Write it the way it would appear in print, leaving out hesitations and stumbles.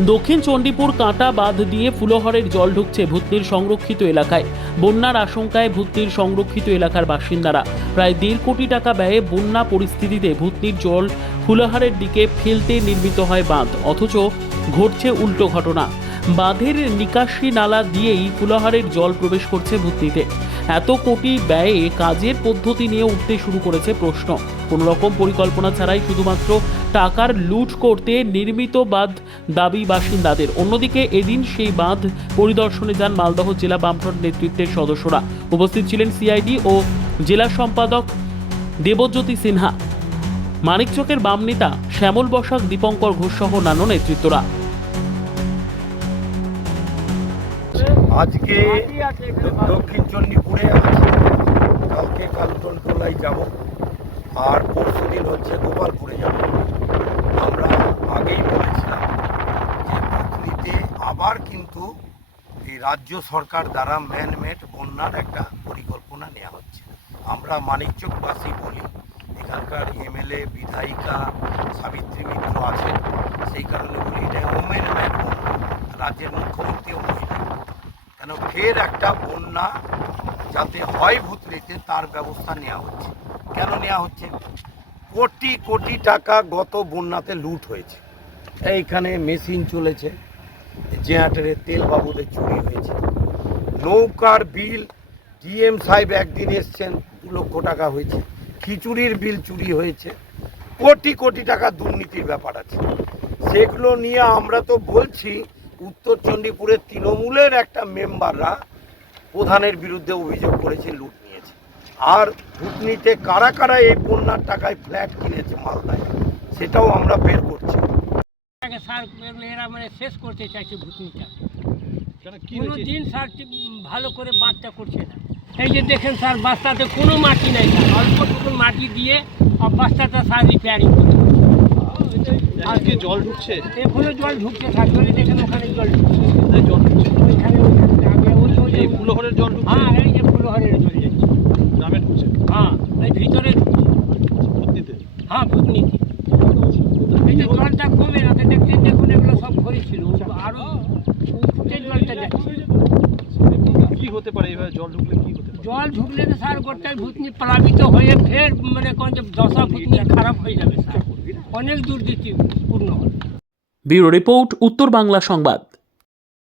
দক্ষিণ চণ্ডীপুর কাঁটা বাঁধ দিয়ে ফুলহরের জল ঢুকছে ভূতনির সংরক্ষিত এলাকায়। বন্যার আশঙ্কায় ভূতনির সংরক্ষিত এলাকার বাসিন্দারা। প্রায় 1.5 কোটি টাকা ব্যয়ে বন্যা পরিস্থিতিতে ভূতনির জল ফুলহারের দিকে ফেলতে নির্মিত হয় বাঁধ, অথচ ঘটছে উল্টো ঘটনা। বাঁধের নিকাশি নালা দিয়েই ফুলহারের জল প্রবেশ করছে ভূতনিতে। এত কোটি ব্যয়ে কাজের পদ্ধতি নিয়ে উঠতে শুরু করেছে প্রশ্ন। কোনো রকম পরিকল্পনা ছাড়াই শুধুমাত্র টাকার লুট করতে নির্মিত বাঁধ দাবি বাসিন্দাদের। অন্যদিকে এদিন সেই বাঁধ পরিদর্শনে যান মালদহ জেলা বামফ্রন্ট নেতৃত্বের সদস্যরা। উপস্থিত ছিলেন সিআইডি ও জেলা সম্পাদক দেবজ্যোতি সিনহা, মানিকচকের বাম নেতা শ্যামল বসাক, দীপঙ্কর ঘোষ সহ অন্যান্য নেতৃত্বরা। আজকে দক্ষিণ চণ্ডীপুরে আছি, কালকে কালতলায় যাব, আর পরশু দিন হচ্ছে গোপালপুরে যাব। আমরা আগেই বলেছিলাম যে ভূতনিতে আবার কিন্তু এই রাজ্য সরকার দ্বারা ম্যানমেড বন্যার একটা পরিকল্পনা নেওয়া হচ্ছে। আমরা মানিকচকবাসী বলি, এখানকার এমএলএ বিধায়িকা সাবিত্রী মিত্র আছেন, সেই কারণে বলি এটা ওমেন ম্যান বন্যা। রাজ্যের মুখ্যমন্ত্রীও মহিলা, কেন ফের একটা বন্যা যাতে হয় ভূতনিতে তার ব্যবস্থা নেওয়া হচ্ছে। কেন নেওয়া হচ্ছে? কোটি কোটি টাকা গত বন্যাতে লুট হয়েছে। এইখানে মেশিন চলেছে, জেনারেটরের তেল বাবুদের চুরি হয়েছে, নৌকার বিল ডিএম সাহেব একদিন এসছেন 2 লক্ষ টাকা হয়েছে, খিচুড়ির বিল চুরি হয়েছে, কোটি কোটি টাকা দুর্নীতির ব্যাপার আছে। সেগুলো নিয়ে আমরা তো বলছি উত্তর চণ্ডীপুরের তৃণমূলের একটা মেম্বাররা প্রধানের বিরুদ্ধে অভিযোগ করেছে লুট নিয়েছে। আর ভূতনিতে কারা কারা এই বন্যার টাকায় ফ্ল্যাট কিনেছে মালদায়, সেটাও আমরা বের করছি। এরা মানে শেষ করতে চাইছে ভূতনিটা। কোনো দিন স্যার ভালো করে বাঁধটা করছে না। এই যে দেখেন স্যার, বাস্তাতে কোনো মাটি নেই স্যার, অল্প টুকু মাটি দিয়ে বাস্তাটা স্যার রিপেয়ারিং করছে। আজকে জল ঢুকছে, এখনো জল ঢুকছে স্যার, জলে দেখেন ওখানে জল ঢুকছে, জল ঢুকছে ওইখানে এই ফুলহরের জল ঢুকছে। হ্যাঁ, এই যে ফুলহরের জল যাচ্ছে, গ্রামে ঢুকছে। হ্যাঁ এই ভিতরে ভূতনিতে। হ্যাঁ ভূতনিতে। এই যে জলটা কমে না, দেখছেন দেখুন এগুলো সব ভরি ছিল, আরো উঠে জলটা যাচ্ছে। কি হতে পারে এইভাবে জল ঢুকলে? কি হতে পারে? জল ঢুকলে তো স্যার গোটাই ভূতনি প্লাবিত হয়ে ফের মানে কোন যে দশা ভূতনি খারাপ হয়ে যাবে স্যার, অনেক দুর্নীতিপূর্ণ হবে। ব্যুরো রিপোর্ট, উত্তর বাংলা সংবাদ।